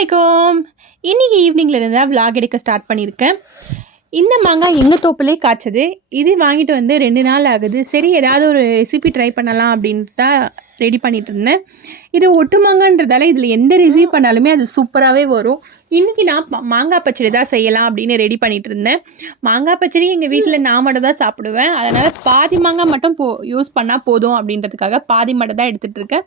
அலைக்கும். இன்றைக்கி ஈவினிங்கில் தான் விலாக் எடுக்க ஸ்டார்ட் பண்ணியிருக்கேன். இந்த மாங்காய் எங்கள் தோப்புலே காய்ச்சது. இது வாங்கிட்டு வந்து 2 நாள் ஆகுது. சரி ஏதாவது ஒரு ரெசிபி ட்ரை பண்ணலாம் அப்படின்ட்டு தான் ரெடி பண்ணிகிட்டு இருந்தேன். இது ஒட்டு மாங்கான்றதால இதில் எந்த ரெசிபி பண்ணாலுமே அது சூப்பராகவே வரும். இன்றைக்கி நான் மாங்காய் பச்சடி தான் செய்யலாம் அப்படின்னு ரெடி பண்ணிகிட்டு இருந்தேன். மாங்காய் பச்சடி எங்கள் வீட்டில் நான் மட்டும் தான் சாப்பிடுவேன். அதனால் பாதி மாங்காய் மட்டும் யூஸ் பண்ணால் போதும் அப்படின்றதுக்காக பாதி மட்டும் தான் எடுத்துகிட்டு இருக்கேன்.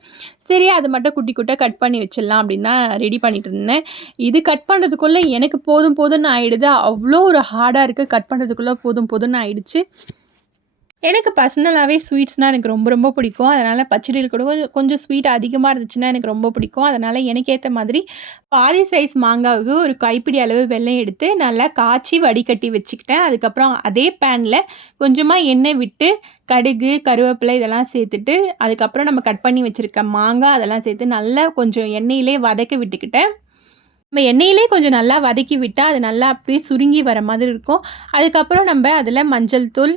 சரி அதை மட்டும் குட்டி குட்டாக கட் பண்ணி வச்சிடலாம் அப்படின்னு தான் ரெடி பண்ணிகிட்டு இருந்தேன். இது கட் பண்ணுறதுக்குள்ளே எனக்கு போதும்னு ஆகிடுது. அவ்வளோ ஒரு ஹார்டாக இருக்குது. கட் பண்ணுறதுக்குள்ளே போதும்னு ஆகிடுச்சு. எனக்கு பர்சனலாகவே ஸ்வீட்ஸ்னால் எனக்கு ரொம்ப ரொம்ப பிடிக்கும். அதனால் பச்சடியில் கூட கொஞ்சம் ஸ்வீட் அதிகமாக இருந்துச்சுன்னா எனக்கு ரொம்ப பிடிக்கும். அதனால் எனக்கு ஏற்ற மாதிரி பாதி சைஸ் மாங்காவுக்கு ஒரு கைப்பிடி அளவு வெல்லம் எடுத்து நல்லா காய்ச்சி வடிகட்டி வச்சுக்கிட்டேன். அதுக்கப்புறம் அதே பேனில் கொஞ்சமாக எண்ணெய் விட்டு கடுகு, கருவேப்பிலை இதெல்லாம் சேர்த்துட்டு அதுக்கப்புறம் நம்ம கட் பண்ணி வச்சுருக்க மாங்காய் அதெல்லாம் சேர்த்து நல்லா கொஞ்சம் எண்ணெயிலே வதக்க விட்டுக்கிட்டேன். நம்ம எண்ணெயிலே கொஞ்சம் நல்லா வதக்கி விட்டால் அது நல்லா அப்படியே சுருங்கி வர மாதிரி இருக்கும். அதுக்கப்புறம் நம்ம அதில் மஞ்சள் தூள்,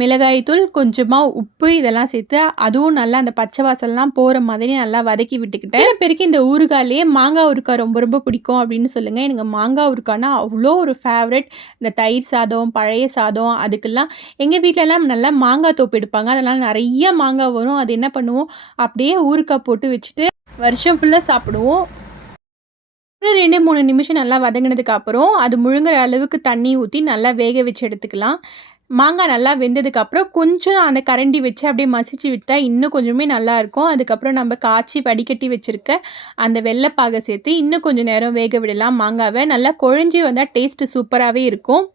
மிளகாய் தூள், கொஞ்சமாக உப்பு இதெல்லாம் சேர்த்து அதுவும் நல்லா அந்த பச்சை வாசல்லாம் போகிற மாதிரி நல்லா வதக்கி விட்டுக்கிட்டேன். சில பேருக்கு இந்த ஊறுகாயிலே மாங்காய் ஊறுகாய் ரொம்ப ரொம்ப பிடிக்கும் அப்படின்னு சொல்லுங்கள். எனக்கு மாங்காய் ஊறுகாய்னா அவ்வளோ ஒரு ஃபேவரட். இந்த தயிர் சாதம், பழைய சாதம் அதுக்கெல்லாம் எங்கள் வீட்டிலலாம் நல்லா மாங்காய் தோப்பு எடுப்பாங்க. அதனால் நிறைய மாங்காய் வரும். அது என்ன பண்ணுவோம், அப்படியே ஊறுகாய் போட்டு வச்சுட்டு வருஷம் ஃபுல்லாக சாப்பிடுவோம். ஒரு 2-3 நிமிஷம் நல்லா வதங்கினதுக்கு அப்புறம் அது முழுங்குற அளவுக்கு தண்ணி ஊற்றி நல்லா வேக வச்சு எடுத்துக்கலாம். மாங்காய் நல்லா வெந்ததுக்கப்புறம் கொஞ்சம் அந்த கரண்டி வச்சு அப்படியே மசிச்சு விட்டால் இன்னும் கொஞ்சமே நல்லாயிருக்கும். அதுக்கப்புறம் நம்ம காய்ச்சி வடிகட்டி வச்சுருக்க அந்த வெள்ளைப்பாகை சேர்த்து இன்னும் கொஞ்சம் நேரம் வேக விடலாம். மாங்காவை நல்லா குழஞ்சி வந்தால் டேஸ்ட்டு சூப்பராகவே இருக்கும்.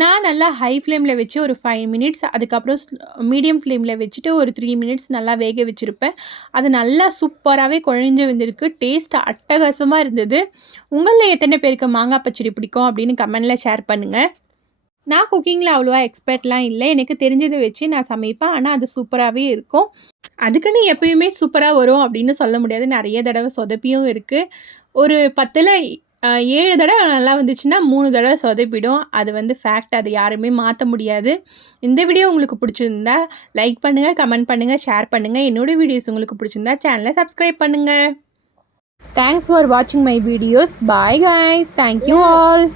நான் நல்லா ஹை ஃப்ளேமில் வச்சு ஒரு 5 மினிட்ஸ், அதுக்கப்புறம் மீடியம் ஃப்ளேமில் வச்சுட்டு ஒரு 3 மினிட்ஸ் நல்லா வேக வச்சுருப்பேன். அது நல்லா சூப்பராகவே குழஞ்சி வந்திருக்கு. டேஸ்ட் அட்டகாசமாக இருந்தது. உங்களில் எத்தனை பேருக்கு மாங்காய் பச்சடி பிடிக்கும் அப்படின்னு கமெண்டில் ஷேர் பண்ணுங்கள். நான் குக்கிங்கில் அவ்வளோவா எக்ஸ்பர்ட்லாம் இல்லை. எனக்கு தெரிஞ்சதை வச்சு நான் சமைப்பேன். ஆனால் அது சூப்பராகவே இருக்கும். அதுக்குன்னு எப்பயுமே சூப்பராக வரும் அப்படின்னு சொல்ல முடியாது. நிறைய தடவை சொதப்பியும் இருக்குது. ஒரு 10ல் 7 தடவை நல்லா வந்துச்சுன்னா 3 தடவை சொதப்பிடும். அது வந்து ஃபேக்ட். அது யாருமே மாற்ற முடியாது. இந்த வீடியோ உங்களுக்கு பிடிச்சிருந்தா லைக் பண்ணுங்கள், கமெண்ட் பண்ணுங்கள், ஷேர் பண்ணுங்கள். என்னோடய வீடியோஸ் உங்களுக்கு பிடிச்சிருந்தா சேனலை சப்ஸ்கிரைப் பண்ணுங்கள். தேங்க்ஸ் ஃபார் வாட்சிங் my videos. Bye guys. Thank you all.